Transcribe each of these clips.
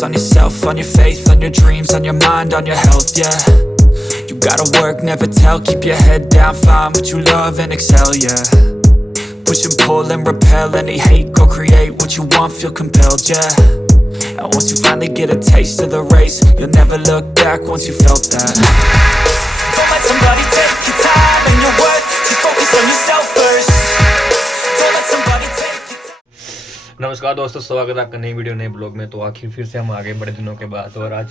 focus on yourself, on your faith, on your dreams, on your mind, on your health, yeah. You gotta work, never tell, keep your head down, find what you love and excel, yeah. Push and pull and repel any hate, go create what you want, feel compelled, yeah. And once you finally get a taste of the race, you'll never look back once you felt that. Don't let somebody take your time and your worth, just focus on yourself first. Don't let somebody take your time. नमस्कार दोस्तों, स्वागत है आपका नई video नए blog में। तो आखिर फिर से हम आ गए बड़े दिनों के बाद। और आज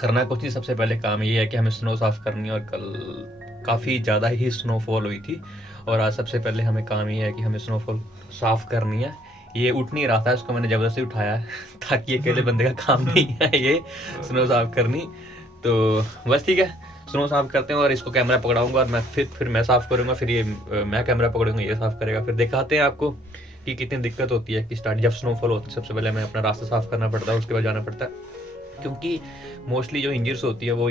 करना कुछ नहीं, सबसे पहले काम ये है कि हमें स्नो साफ़ करनी है। और कल काफ़ी ज़्यादा ही स्नोफॉल हुई थी और आज सबसे पहले हमें काम ये है कि हमें स्नोफॉल साफ़ करनी है। ये उठ नहीं रहा था, इसको मैंने ज़बरदस्ती उठाया है ताकि अकेले बंदे का काम नहीं है ये स्नो साफ़ करनी। तो बस ठीक है, स्नो साफ़ करते हैं और इसको कैमरा पकड़ाऊंगा और मैं फिर मैं साफ़ करूँगा, फिर ये मैं कैमरा पकड़ूंगा, ये साफ़ करेगा। फिर दिखाते हैं आपको कि कितनी दिक्कत होती है कि स्टार्ट जब स्नोफॉल होती है। सबसे पहले हमें अपना रास्ता साफ़ करना पड़ता है, उसके बाद जाना पड़ता है, क्योंकि मोस्टली जो इंजर्स होती है वो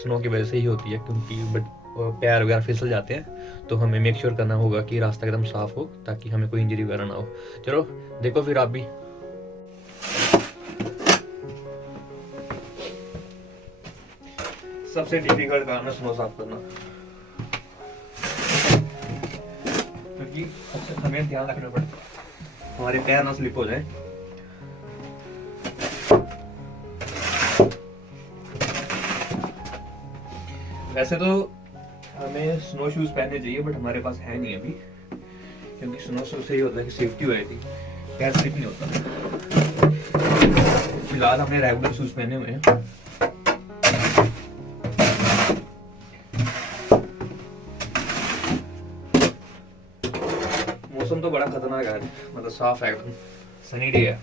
स्नो की वजह से ही होती है, क्योंकि पैर वगैरह फिसल जाते हैं। तो हमें मेक श्योर करना होगा कि रास्ता एकदम साफ़ हो ताकि हमें कोई इंजरी वगैरह ना हो। चलो देखो फिर आप भी। सबसे डिफिकल्ट काम है स्नो साफ करना, क्योंकि हमें ध्यान रखना पड़ता है हमारे पैर ना स्लिप हो जाए। वैसे तो हमें स्नो शूज पहनने चाहिए, बट हमारे पास है नहीं अभी, क्योंकि स्नो शूज से ही होता है कि सेफ्टी हो जाती है, पैर स्लिप नहीं होता। फिलहाल हमने रेगुलर शूज पहने हुए हैं। मौसम तो बड़ा खतरनाक है, मतलब साफ है, एकदम सनी डे है।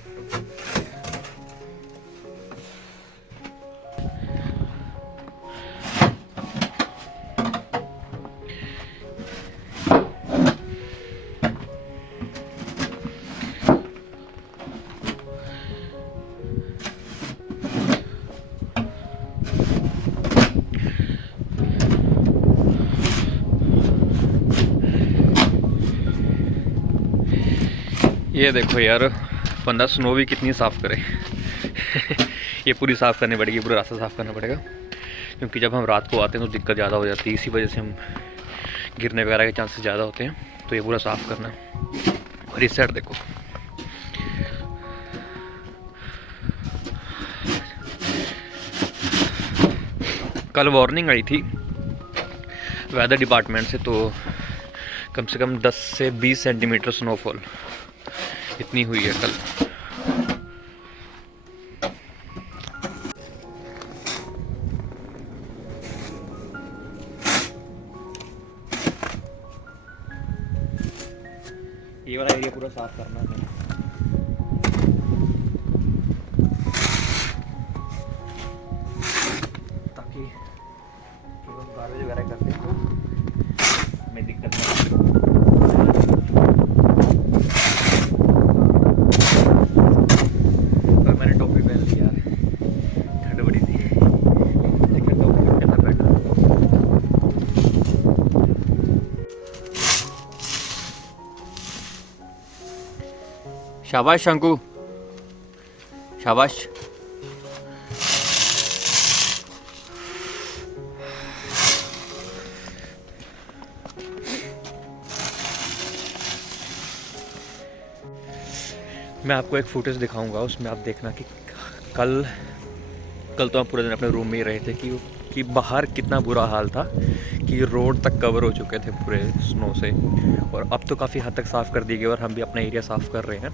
ये देखो यार, बंदा स्नो भी कितनी साफ़ करे ये पूरी साफ़ करनी पड़ेगी, पूरा रास्ता साफ़ करना पड़ेगा, क्योंकि जब हम रात को आते हैं तो दिक्कत ज़्यादा हो जाती है। इसी वजह से हम गिरने वगैरह के चांसेस ज़्यादा होते हैं। तो ये पूरा साफ़ करना है। और इस साइड देखो, कल वार्निंग आई थी वेदर डिपार्टमेंट से, तो कम से कम 10 से 20 सेंटीमीटर स्नोफॉल इतनी हुई है कल। ये वाला एरिया पूरा साफ करना है, ताकि गार्बेज वगैरह करते हैं तो हमें दिक्कत नहीं आए। शाबाश शंकु, शाबाश। मैं आपको एक फुटेज दिखाऊंगा, उसमें आप देखना कि कल तो हम पूरे दिन अपने रूम में ही रहे थे कि बाहर कितना बुरा हाल था, कि रोड तक कवर हो चुके थे पूरे स्नो से। और अब तो काफ़ी हद तक साफ़ कर दिए गए और हम भी अपना एरिया साफ़ कर रहे हैं।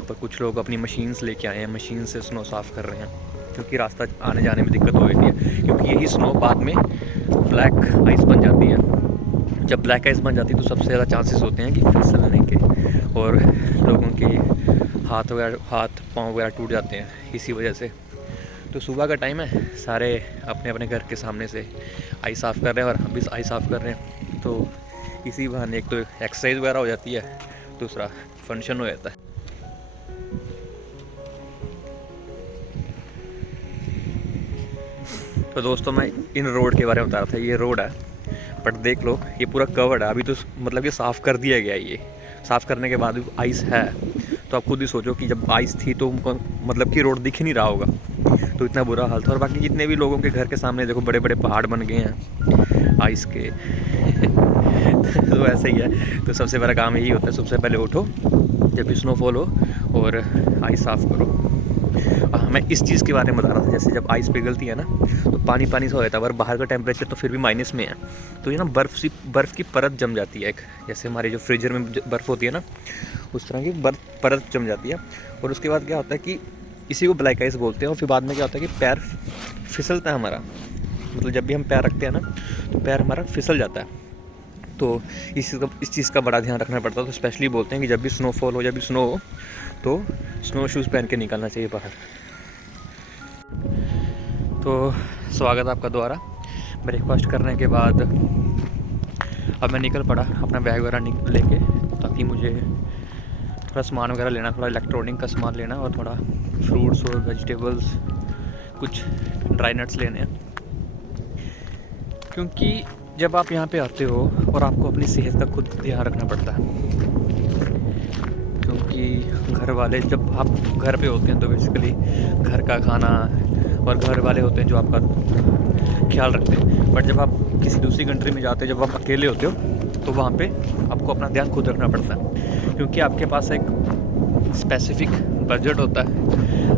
और कुछ लोग अपनी मशीन्स लेके आए हैं, मशीन से स्नो साफ़ कर रहे हैं, क्योंकि रास्ता आने जाने में दिक्कत हो रही है। क्योंकि यही स्नो बाद में ब्लैक आइस बन जाती है। जब ब्लैक आइस बन जाती है तो सबसे ज़्यादा चांसेस होते हैं कि फिसलने के, और लोगों के हाथ पाँव वगैरह टूट जाते हैं इसी वजह से। तो सुबह का टाइम है, सारे अपने अपने घर के सामने से आइस साफ़ कर रहे हैं और हम भी आइस साफ़ कर रहे हैं। तो इसी बहाने एक तो एक्सरसाइज वगैरह हो जाती है, दूसरा फंक्शन हो जाता है। तो दोस्तों, मैं इन रोड के बारे में बता रहा था। ये रोड है, बट देख लो ये पूरा कवर्ड है। अभी तो मतलब ये साफ़ कर दिया गया है, ये साफ़ करने के बाद भी आइस है। तो आप खुद ही सोचो कि जब आइस थी तो उनको मतलब कि रोड दिख ही नहीं रहा होगा, तो इतना बुरा हाल था। और बाकी जितने भी लोगों के घर के सामने देखो बड़े बड़े पहाड़ बन गए हैं आइस के तो ऐसा ही है। तो सबसे बड़ा काम यही होता है, सबसे पहले उठो जब भी स्नोफॉल हो और आइस साफ़ करो। मैं इस चीज़ के बारे में बता रहा था, जैसे जब आइस पिघलती है ना तो पानी पानी सा हो जाता है, और बाहर का टेम्परेचर तो फिर भी माइनस में है, तो ये ना बर्फ़ की परत जम जाती है एक, जैसे हमारे जो फ्रीजर में बर्फ़ होती है ना उस तरह की परत जम जाती है। और उसके बाद क्या होता है कि इसी को ब्लैक आइस बोलते हैं। और फिर बाद में क्या होता है कि पैर फिसलता है हमारा, मतलब जब भी हम पैर रखते हैं ना तो पैर हमारा फिसल जाता है। तो इस चीज़ का बड़ा ध्यान रखना पड़ता है। तो स्पेशली बोलते हैं कि जब भी स्नोफॉल हो, जब भी स्नो हो, तो स्नो शूज़ पहन के निकलना चाहिए बाहर। तो स्वागत है आपका दोबारा। ब्रेकफास्ट करने के बाद अब मैं निकल पड़ा अपना बैग वगैरह लेके, ताकि मुझे थोड़ा सामान वगैरह लेना, थोड़ा इलेक्ट्रॉनिक का सामान लेना और थोड़ा फ्रूट्स और वेजिटेबल्स, कुछ ड्राई नट्स लेने हैं। क्योंकि जब आप यहाँ पे आते हो और आपको अपनी सेहत का खुद ध्यान रखना पड़ता है, क्योंकि घर वाले जब आप घर पे होते हैं तो बेसिकली घर का खाना और घर वाले होते हैं जो आपका ख्याल रखते हैं। बट जब आप किसी दूसरी कंट्री में जाते हो, जब आप अकेले होते हो, तो वहाँ पे आपको अपना ध्यान खुद रखना पड़ता है, क्योंकि आपके पास एक स्पेसिफिक बजट होता है।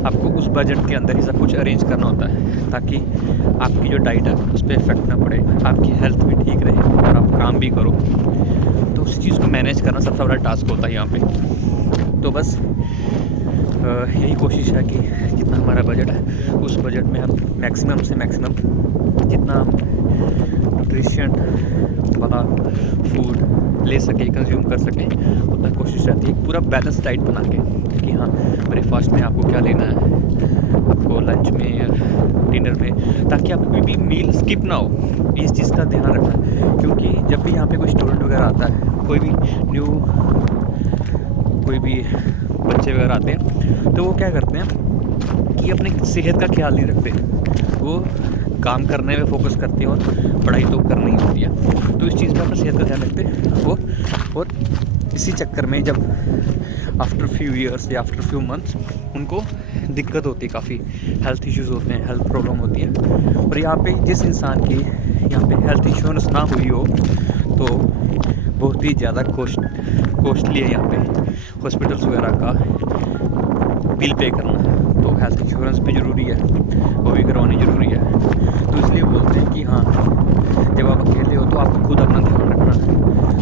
आपको उस बजट के अंदर ही सब कुछ अरेंज करना होता है, ताकि आपकी जो डाइट है उस पर इफेक्ट ना पड़े, आपकी हेल्थ भी ठीक रहे और आप काम भी करो। तो उस चीज़ को मैनेज करना सबसे बड़ा टास्क होता है यहाँ पे। तो बस यही कोशिश है कि जितना हमारा बजट है उस बजट में हम मैक्सिमम से मैक्सिमम जितना न्यूट्रिशन वाला फूड ले सके, कंज्यूम कर सकें, उतना कोशिश रहती है पूरा बैलेंस डाइट बना के कि हाँ ब्रेकफास्ट में आपको क्या लेना है, आपको लंच में, डिनर में, ताकि आपकी कोई भी मील स्किप ना हो। इस चीज़ का ध्यान रखना, क्योंकि जब भी यहाँ पे कोई स्टूडेंट वगैरह आता है, कोई भी बच्चे वगैरह आते हैं, तो वो क्या करते हैं कि अपने सेहत का ख्याल नहीं रखते, वो काम करने में फोकस करते हैं और पढ़ाई तो करनी ही होती है। तो इस चीज़ में अपनी सेहत का ध्यान रखते हैं वो, और इसी चक्कर में जब आफ्टर फ्यू ईयर्स या आफ्टर फ्यू मंथ्स उनको दिक्कत होती है, काफ़ी हेल्थ इश्यूज़ होते हैं, हेल्थ प्रॉब्लम होती है। और यहाँ पे जिस इंसान की यहाँ पे हेल्थ इंश्योरेंस ना हुई हो तो बहुत ही ज़्यादा कॉस्टली है यहाँ पे हॉस्पिटल्स वगैरह का बिल पे करना। तो हेल्थ इंश्योरेंस भी ज़रूरी है, वो भी करवानी ज़रूरी है। तो इसलिए बोलते हैं कि हाँ जब आप अकेले हो तो आपको खुद अपना ध्यान रखना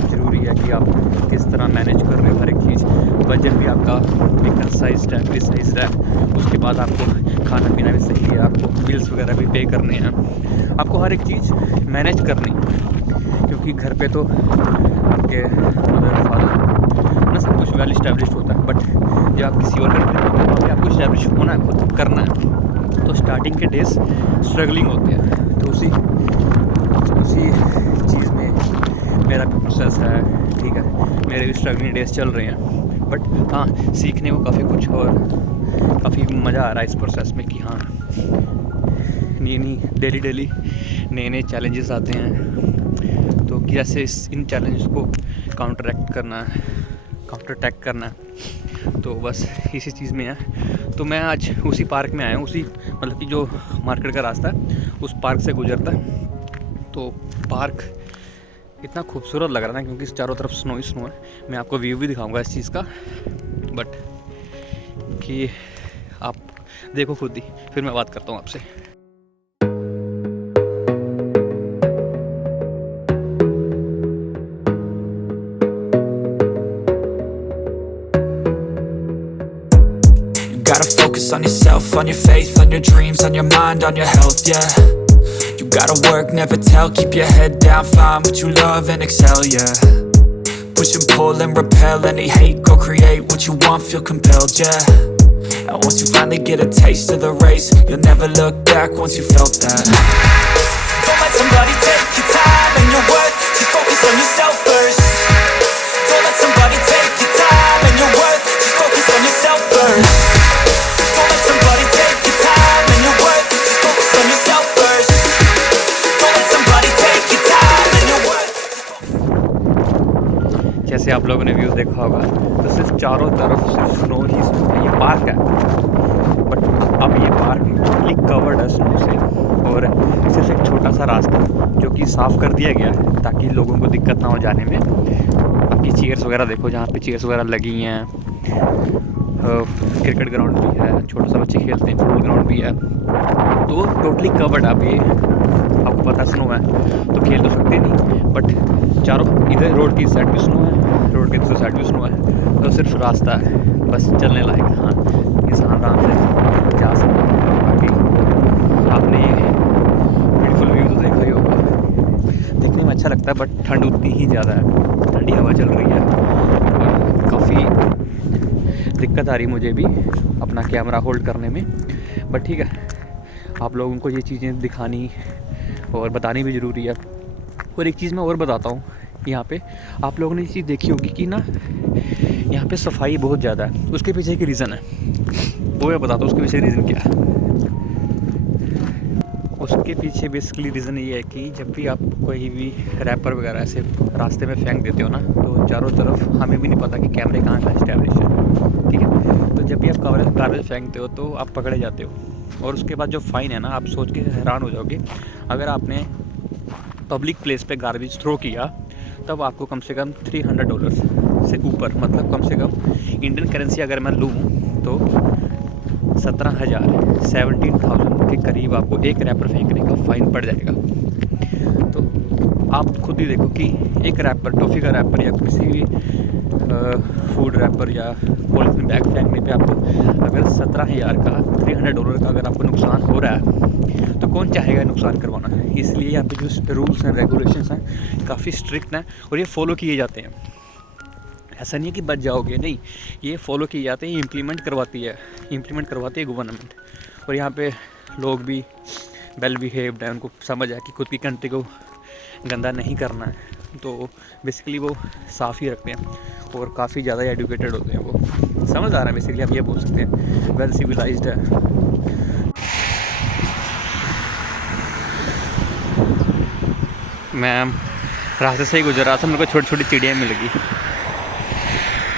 ज़रूरी है कि आप किस तरह मैनेज कर रहे हो हर एक चीज़। बजट भी आपका एकदम साइज है, प्रिसाइज है, उसके बाद आपको खाना पीना भी सही है, आपको बिल्स वगैरह भी पे करने हैं, आपको हर एक चीज़ मैनेज करनी, क्योंकि घर पे तो आपके मदर फादर ना सब कुछ वेल इस्टेब्लिश्ड होता है। बट जब आप किसी और कंट्री में होते हैं वहाँ पे आपको इस्टेब्लिश होना है, खुद करना है। तो स्टार्टिंग के डेज स्ट्रगलिंग होते हैं, तो उसी चीज़ में मेरा भी प्रोसेस है, ठीक है, मेरे भी स्ट्रगलिंग डेज चल रहे हैं। बट हाँ सीखने को काफ़ी कुछ और काफ़ी मज़ा आ रहा है इस प्रोसेस में कि हाँ डेली नए चैलेंजेस आते हैं, तो कैसे इन चैलेंजेस को काउंटर अटैक करना है। तो बस इसी चीज़ में है। तो मैं आज उसी पार्क में आया हूँ, उसी मतलब कि जो मार्केट का रास्ता है उस पार्क से गुजरता है। तो पार्क इतना खूबसूरत लग रहा है ना, क्योंकि चारों तरफ स्नो ही स्नो है। मैं आपको व्यू भी दिखाऊंगा इस चीज़ का, बट कि आप देखो खुद ही, फिर मैं बात करता हूँ आपसे। Gotta focus on yourself, on your faith, on your dreams, on your mind, on your health, yeah. You gotta work, never tell, keep your head down, find what you love and excel, yeah. Push and pull and repel any hate, go create what you want, feel compelled, yeah. And once you finally get a taste of the race, you'll never look back once you felt that. Don't let somebody take your time and your worth, just focus on yourself first. Don't let somebody take your time and your worth, just focus on yourself first. जैसे जैसे आप लोगों ने views देखा होगा तो सिर्फ चारों तरफ सिर्फ स्नो ही स्नो है। ये पार्क है बट अब ये पार्क टोटली कवर्ड है स्नो से, और सिर्फ एक छोटा सा रास्ता जो कि साफ़ कर दिया गया है ताकि लोगों को दिक्कत ना हो जाने में। बाकी चेयर्स वगैरह देखो, जहाँ पे चेयर्स वगैरह लगी हैं। क्रिकेट ग्राउंड भी है, छोटा सा बच्चे खेलते हैं, फुटबॉल ग्राउंड भी है। तो टोटली कवर्ड है। अब ये आपको पता स्नो है तो खेल तो सकते नहीं, बट चारों इधर रोड की साइड भी स्नो है, रोड के दूसरी साइड भी स्नो है, तो सिर्फ रास्ता है बस चलने लायक। हाँ, इंसान आराम से जा सकता है। बाकी आपने ब्यूटीफुल व्यू तो देखा ही होगा, देखने में अच्छा लगता है, बट ठंड उतनी ही ज़्यादा है। ठंडी हवा चल रही है और काफ़ी दिक्कत आ रही मुझे भी अपना कैमरा होल्ड करने में, बट ठीक है, आप लोगों को ये चीज़ें दिखानी और बतानी भी ज़रूरी है। और एक चीज़ मैं और बताता हूँ, यहाँ पे आप लोगों ने ये चीज़ देखी होगी कि ना यहाँ पे सफाई बहुत ज़्यादा है। उसके पीछे एक रीज़न है, वो मैं बताता हूँ उसके पीछे रीज़न क्या है। उसके पीछे बेसिकली रीज़न ये है कि जब भी आप कोई भी रैपर वगैरह ऐसे रास्ते में फेंक देते हो ना, तो चारों तरफ हमें भी नहीं पता कि कैमरे कहाँ का इस्टेब्लिश है, ठीक है। तो जब भी आप गार्बेज फेंकते हो तो आप पकड़े जाते हो, और उसके बाद जो फ़ाइन है ना, आप सोच के हैरान हो जाओगे। अगर आपने पब्लिक प्लेस पे गार्बेज थ्रो किया तब आपको कम से कम $300 से ऊपर, मतलब कम से कम इंडियन करेंसी अगर मैं लूँ तो 17,000 के करीब आपको एक रैपर फेंकने का फ़ाइन पड़ जाएगा। तो आप खुद ही देखो कि एक रैपर, टॉफ़ी का रैपर या किसी भी फूड रैपर या पॉलीथीन बैग फेंकने पे आपको अगर 17,000 का, $300 का अगर आपको नुकसान हो रहा है तो कौन चाहेगा नुकसान करवाना। इसलिए यहाँ पे जो रूल्स हैं, रेगुलेशंस हैं, काफ़ी स्ट्रिक्ट हैं और ये फॉलो किए जाते हैं। ऐसा नहीं है कि बच जाओगे, नहीं, ये फॉलो किए जाते हैं, इम्प्लीमेंट करवाती है गवर्नमेंट। और यहाँ पे लोग भी वेल बिहेव्ड हैं, उनको समझ है कि खुद की कंट्री को गंदा नहीं करना है, तो बेसिकली वो साफ़ ही रखते हैं और काफ़ी ज़्यादा एजुकेटेड होते हैं, वो समझ आ रहा है। बेसिकली आप ये बोल सकते हैं वेल सिविलाइज्ड है। मैं रास्ते से ही गुजर रहा था, मेरे को छोटी छोटी चिड़ियाँ मिल गई।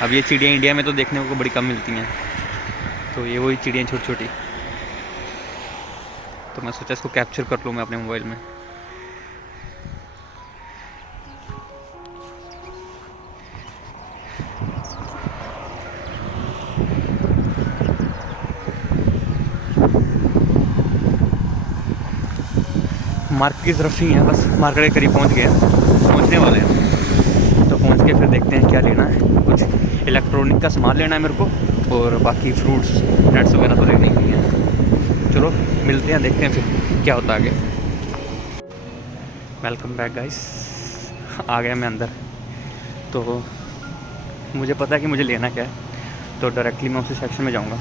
अब ये चिड़ियाँ इंडिया में तो देखने को बड़ी कम मिलती हैं, तो ये वही चिड़ियाँ छोटी छोटी, तो मैं सोचा इसको कैप्चर कर लूँ मैं अपने मोबाइल में। मार्केट की तरफ ही है, बस मार्केट के करीब पहुंचने वाले हैं, तो पहुंच के फिर देखते हैं क्या लेना है। कुछ इलेक्ट्रॉनिक का सामान लेना है मेरे को, और बाकी फ्रूट्स नट्स वगैरह तो लेने ही हैं। चलो मिलते हैं, देखते हैं फिर क्या होता है आगे। वेलकम बैक गाइस, आ गया मैं अंदर। तो मुझे पता है कि मुझे लेना क्या है, तो डायरेक्टली मैं उसी सेक्शन में जाऊँगा।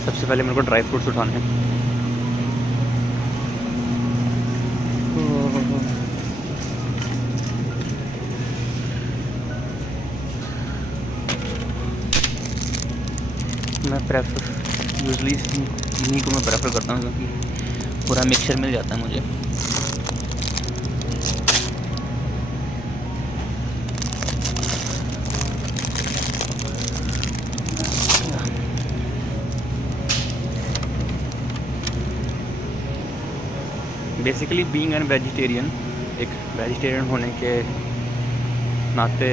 सबसे पहले मेरे को ड्राई फ्रूट्स उठाने हैं। मैं प्रेफर यूजली इन्हीं को मैं प्रेफर करता हूँ, क्योंकि पूरा मिक्सचर मिल जाता है मुझे। बेसिकली बीइंग एन वेजिटेरियन, एक वेजिटेरियन होने के नाते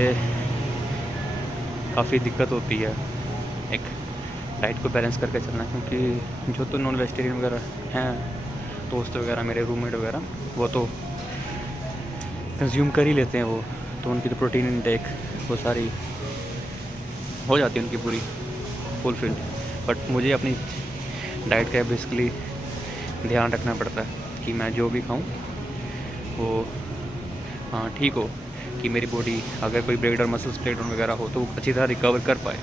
काफ़ी दिक्कत होती है एक डाइट को बैलेंस करके चलना, क्योंकि जो तो नॉन वेजिटेरियन वगैरह हैं, दोस्त वगैरह, मेरे रूममेट वगैरह, वो तो कंज्यूम कर ही लेते हैं वो, तो उनकी तो प्रोटीन इंटेक वो सारी हो जाती है उनकी पूरी फुलफिल। बट मुझे अपनी डाइट का बेसिकली ध्यान रखना पड़ता है कि मैं जो भी खाऊं वो हाँ ठीक हो, कि मेरी बॉडी अगर कोई ब्रेकडाउन, मसल्स ब्रेकडाउन वगैरह हो तो वो अच्छी तरह रिकवर कर पाए,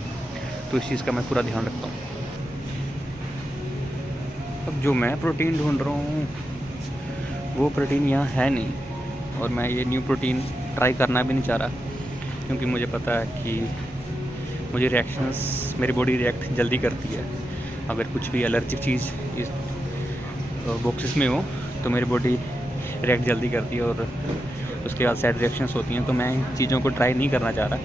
तो इस चीज़ का मैं पूरा ध्यान रखता हूँ। अब जो मैं प्रोटीन ढूंढ रहा हूँ वो प्रोटीन यहाँ है नहीं, और मैं ये न्यू प्रोटीन ट्राई करना भी नहीं चाह रहा, क्योंकि मुझे पता है कि मुझे रिएक्शंस, मेरी बॉडी रिएक्ट जल्दी करती है अगर कुछ भी एलर्जिक चीज़ बॉक्सेस में हूँ तो मेरी बॉडी रिएक्ट जल्दी करती है और उसके बाद सैड रिएक्शंस होती हैं। तो मैं चीज़ों को ट्राई नहीं करना चाह रहा,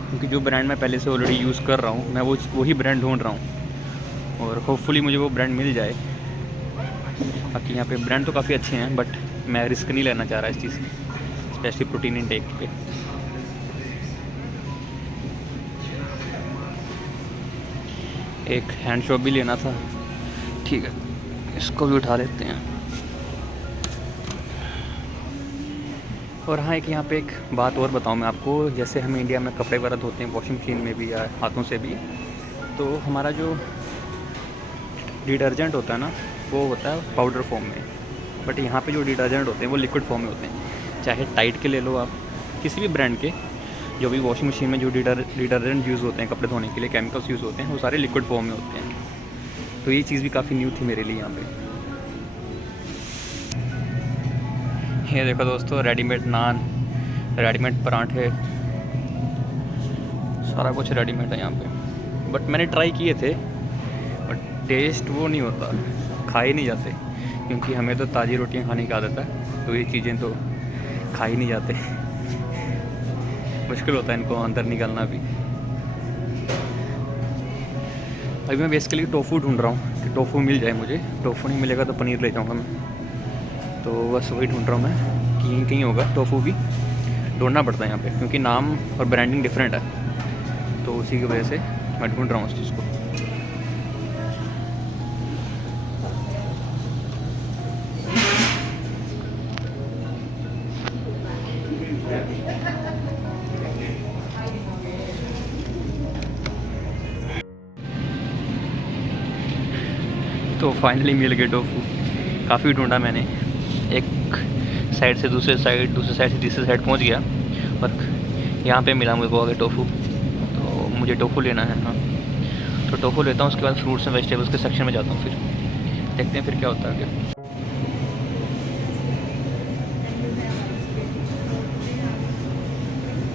क्योंकि जो ब्रांड मैं पहले से ऑलरेडी यूज़ कर रहा हूँ, मैं वही ब्रांड ढूंढ रहा हूँ और होपफुली मुझे वो ब्रांड मिल जाए। बाकी यहाँ पे ब्रांड तो काफ़ी अच्छे हैं, बट मैं रिस्क नहीं लेना चाह रहा इस चीज़ की, स्पेशली प्रोटीन इनटेक पे। एक हैंड शॉप भी लेना था, ठीक है इसको भी उठा लेते हैं। और हाँ, एक यहाँ पे एक बात और बताऊँ मैं आपको, जैसे हम इंडिया में कपड़े वगैरह धोते हैं वॉशिंग मशीन में भी या हाथों से भी, तो हमारा जो डिटर्जेंट होता है ना वो होता है पाउडर फॉर्म में, बट यहाँ पे जो डिटर्जेंट होते हैं वो लिक्विड फॉर्म में होते हैं। चाहे टाइड के ले लो आप, किसी भी ब्रांड के, जो भी वॉशिंग मशीन में जो डिटर्जेंट यूज़ होते हैं कपड़े धोने के लिए, केमिकल्स यूज़ होते हैं, वो सारे लिक्विड फॉर्म में होते हैं। तो ये चीज़ भी काफ़ी न्यू थी मेरे लिए यहाँ पे। ये देखो दोस्तों, रेडीमेड नान, रेडीमेड पराठे, सारा कुछ रेडीमेड है यहाँ पे। बट मैंने ट्राई किए थे, बट टेस्ट वो नहीं होता, खाए नहीं जाते, क्योंकि हमें तो ताज़ी रोटियाँ खाने की आदत है, तो ये चीज़ें तो खा ही नहीं जाते। मुश्किल होता है इनको अंदर निकालना भी। अभी मैं बेसिकली टोफू ढूंढ रहा हूँ कि टोफू मिल जाए मुझे। टोफू नहीं मिलेगा तो पनीर ले जाऊँगा मैं, तो बस वही ढूंढ रहा हूँ मैं कि कहीं होगा। टोफू भी ढूंढना पड़ता है यहाँ पे, क्योंकि नाम और ब्रांडिंग डिफरेंट है, तो उसी की वजह से मैं ढूंढ रहा हूँ उस चीज़ को। तो फाइनली मिल गए टोफू। काफ़ी ढूंढा मैंने, एक साइड से दूसरे साइड से तीसरे साइड पहुंच गया, और यहाँ पे मिला मुझे को आगे टोफू। तो मुझे टोफू लेना है। हाँ, तो टोफू लेता हूँ, उसके बाद फ्रूट्स एंड वेजिटेबल्स के सेक्शन में जाता हूँ, फिर देखते हैं फिर क्या होता है आगे।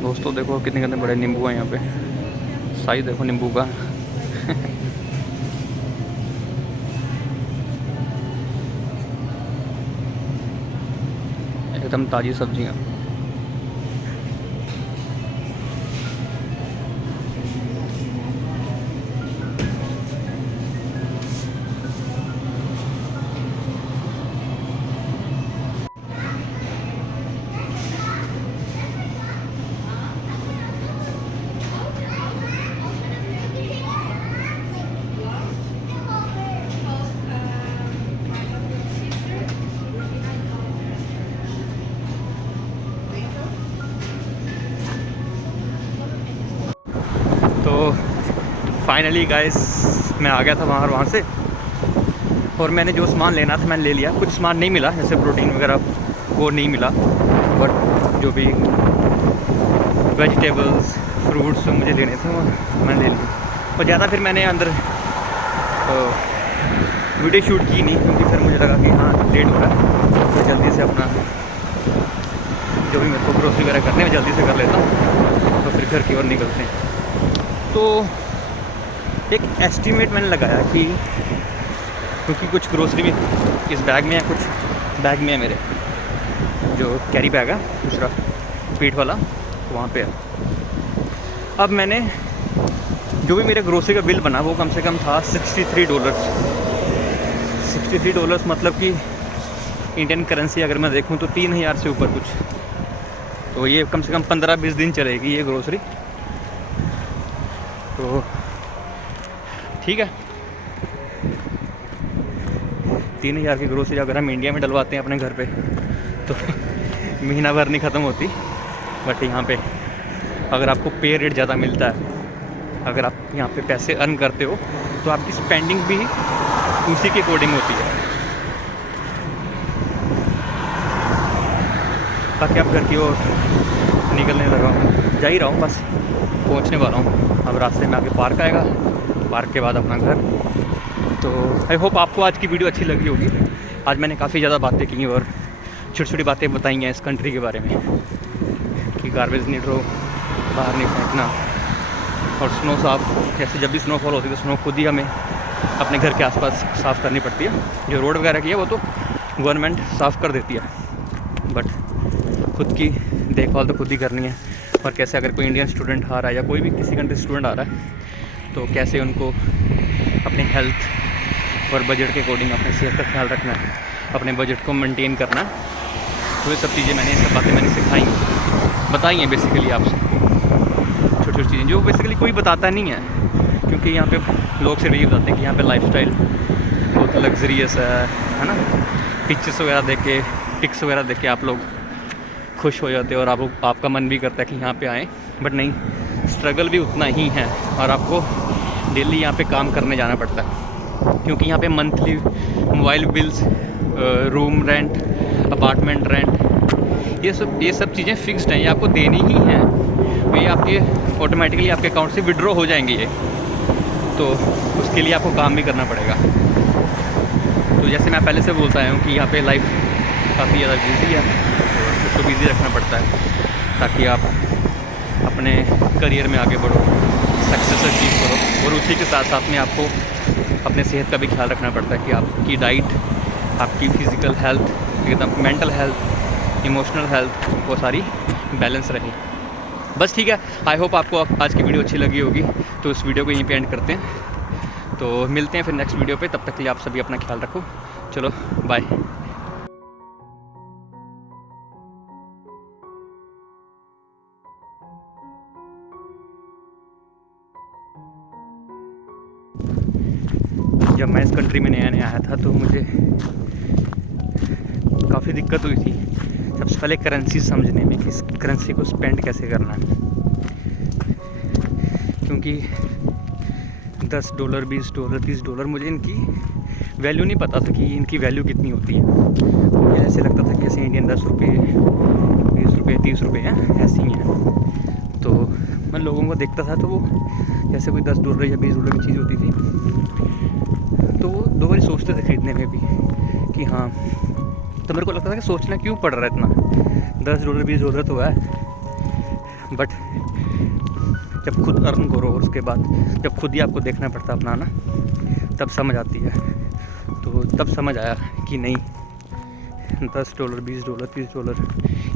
दोस्तों देखो कितने कितने बड़े नींबू हैं यहाँ पे, साइज देखो नींबू का। एकदम ताज़ी सब्जियाँ। तो फाइनली गाइस मैं आ गया था वहाँ से, और मैंने जो सामान लेना था मैंने ले लिया। कुछ सामान नहीं मिला, जैसे प्रोटीन वगैरह वो नहीं मिला, बट जो भी वेजिटेबल्स फ्रूट्स मुझे लेने थे वो मैंने ले लिए। और ज़्यादा फिर मैंने अंदर वीडियो शूट की नहीं, क्योंकि फिर मुझे लगा कि हाँ लेट हो रहा है, तो जल्दी से अपना जो भी मेरे को ग्रोसरी वगैरह करने में जल्दी से कर लेता हूँ, तो फिर घर की ओर निकलते हैं। तो एक एस्टीमेट मैंने लगाया कि क्योंकि कुछ ग्रोसरी में इस बैग में है, कुछ बैग में है मेरे जो कैरी बैग है दूसरा पीठ वाला, तो वहाँ पे है। अब मैंने जो भी मेरे ग्रोसरी का बिल बना वो कम से कम था $63। $63 मतलब कि इंडियन करेंसी अगर मैं देखूँ तो 3000 से ऊपर कुछ। तो ये कम से कम 15-20 दिन चलेगी ये ग्रोसरी, तो ठीक है। 3000 की ग्रोसरी अगर हम इंडिया में डलवाते हैं अपने घर पे तो महीना भर नहीं ख़त्म होती। बट यहाँ पे अगर आपको पे रेट ज़्यादा मिलता है, अगर आप यहाँ पे पैसे अर्न करते हो, तो आपकी स्पेंडिंग भी उसी के अकॉर्डिंग होती है। बाकी आप घर की ओर निकलने लगा हूँ, जा ही रहा हूँ, बस पहुँचने वाला हूँ। अब रास्ते में आगे पार्क आएगा, पार्क के बाद अपना घर। तो आई होप आपको आज की वीडियो अच्छी लगी होगी। आज मैंने काफ़ी ज़्यादा बातें की और छोटी छोटी बातें बताई हैं इस कंट्री के बारे में, कि गार्बेज नहीं ड्रो, बाहर नहीं फेंकना, और स्नो साफ, जैसे जब भी स्नोफॉल होती है तो स्नो खुद ही हमें अपने घर के आसपास साफ़ करनी पड़ती है। जो रोड वगैरह की है वो तो गवर्नमेंट साफ़ कर देती है, बट खुद की देखभाल तो खुद ही करनी है। और कैसे अगर कोई इंडियन स्टूडेंट आ रहा है या कोई भी किसी कंट्री स्टूडेंट आ रहा है तो कैसे उनको अपनी हेल्थ और बजट के अकॉर्डिंग अपनी सेहत का ख्याल रखना है, अपने बजट को मेंटेन करना है। तो ये सब चीज़ें ये सब बातें मैंने सिखाई बताई हैं बेसिकली आपसे, छोटी छोटी चीज़ें जो बेसिकली कोई बताता नहीं है, क्योंकि यहाँ पे लोग सिर्फ यही बताते हैं कि यहाँ पे लाइफस्टाइल बहुत लग्जरियस है ना। पिक्चर्स वगैरह देख के, पिक्स वगैरह देख के आप लोग खुश हो जाते हो और आपका मन भी करता है कि यहाँ पे आएँ, बट नहीं, स्ट्रगल भी उतना ही है और आपको डेली यहाँ पे काम करने जाना पड़ता है, क्योंकि यहाँ पे monthly mobile bills, room rent, apartment rent, ये सब चीज़ें फिक्स्ड हैं, ये आपको देनी ही हैं। तो ये आपके ऑटोमेटिकली आपके अकाउंट से विड्रॉ हो जाएंगे ये, तो उसके लिए आपको काम भी करना पड़ेगा। तो जैसे मैं पहले से बोलता आया हूँ कि यहाँ पे लाइफ काफ़ी ज़्यादा बिजी है, उसको बिज़ी रखना पड़ता है ताकि आप अपने करियर में आगे बढ़ो, सक्सेस अचीव करो। और उसी के साथ साथ में आपको अपने सेहत का भी ख्याल रखना पड़ता है कि आपकी डाइट, आपकी फ़िज़िकल हेल्थ, एकदम मेंटल हेल्थ, इमोशनल हेल्थ, वो सारी बैलेंस रहे। बस ठीक है, आई होप आपको आज की वीडियो अच्छी लगी होगी। तो इस वीडियो को यहीं पे एंड करते हैं, तो मिलते हैं फिर नेक्स्ट वीडियो पे। तब तक के लिए आप सभी अपना ख्याल रखो। चलो बाय। जब मैं इस कंट्री में नया आया था तो मुझे काफ़ी दिक्कत हुई थी सबसे पहले करेंसी समझने में कि इस करेंसी को स्पेंड कैसे करना है, क्योंकि $10, $20, $30 मुझे इनकी वैल्यू नहीं पता था कि इनकी वैल्यू कितनी होती है। मुझे ऐसे लगता था कि ऐसे इंडियन 10 रुपये, 20 रुपये, 30 रुपये हैं, ऐसी ही हैं। तो मैं लोगों को देखता था तो वो जैसे कोई $10 या $20 की चीज़ होती थी तो वो दो बारी सोचते थे ख़रीदने में भी कि हाँ। तो मेरे को लगता था कि सोचना क्यों पड़ रहा है इतना, $10, $20 तो है, बट जब खुद अर्न करो और उसके बाद जब खुद ही आपको देखना पड़ता अपना ना, तब समझ आती है। तो तब समझ आया कि नहीं, $10, $20, $30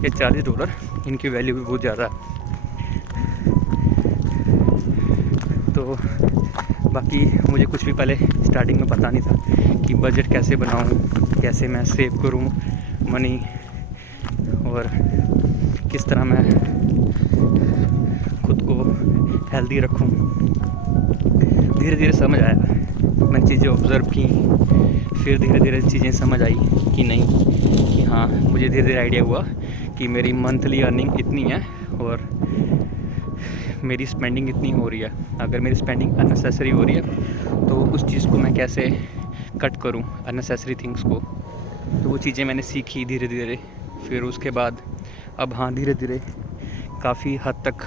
या $40 इनकी वैल्यू भी बहुत ज़्यादा है। तो बाकी मुझे कुछ भी पहले स्टार्टिंग में पता नहीं था कि बजट कैसे बनाऊं, कैसे मैं सेव करूं मनी और किस तरह मैं खुद को हेल्दी रखूं। धीरे धीरे समझ आया, मैंने चीज़ें ऑब्ज़र्व की, फिर धीरे धीरे चीज़ें समझ आई कि नहीं, कि हाँ, मुझे धीरे धीरे आइडिया हुआ कि मेरी मंथली अर्निंग इतनी है और मेरी स्पेंडिंग इतनी हो रही है। अगर मेरी स्पेंडिंग अननेसेसरी हो रही है तो उस चीज़ को मैं कैसे कट करूं, अननेसेसरी थिंग्स को। तो वो चीज़ें मैंने सीखी धीरे धीरे। फिर उसके बाद अब हाँ, धीरे धीरे काफ़ी हद तक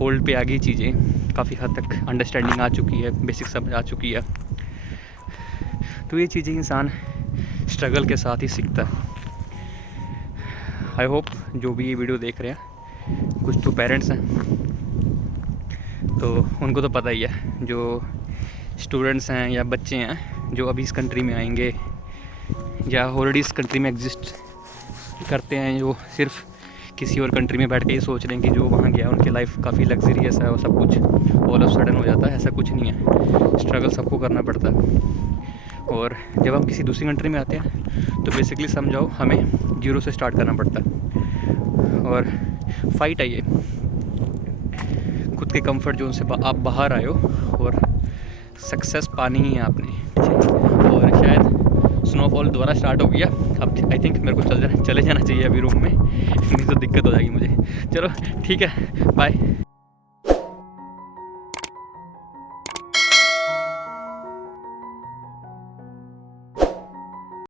होल्ड पे आ गई चीज़ें, काफ़ी हद तक अंडरस्टैंडिंग आ चुकी है, बेसिक समझ आ चुकी है। तो ये चीज़ें इंसान स्ट्रगल के साथ ही सीखता है। आई होप जो भी ये वीडियो देख रहे हैं, कुछ तो पेरेंट्स हैं तो उनको तो पता ही है, जो स्टूडेंट्स हैं या बच्चे हैं जो अभी इस कंट्री में आएंगे या ऑलरेडी इस कंट्री में एग्जिस्ट करते हैं, जो सिर्फ किसी और कंट्री में बैठ के ये सोच रहे हैं कि जो वहाँ गया उनकी लाइफ काफ़ी लग्जरियस है और सब कुछ ऑल ऑफ सडन हो जाता है। ऐसा कुछ नहीं है, स्ट्रगल सबको करना पड़ता है। और जब हम किसी दूसरी कंट्री में आते हैं तो बेसिकली समझाओ हमें जीरो से स्टार्ट करना पड़ता है और फाइट है ये, खुद के कंफर्ट जोन से आप बाहर आए हो और सक्सेस पानी ही है आपने। और शायद स्नोफॉल दोबारा स्टार्ट हो गया, अब आई थिंक मेरे को चले जाना चाहिए अभी रूम में, नहीं तो दिक्कत हो जाएगी मुझे। चलो ठीक है, बाय।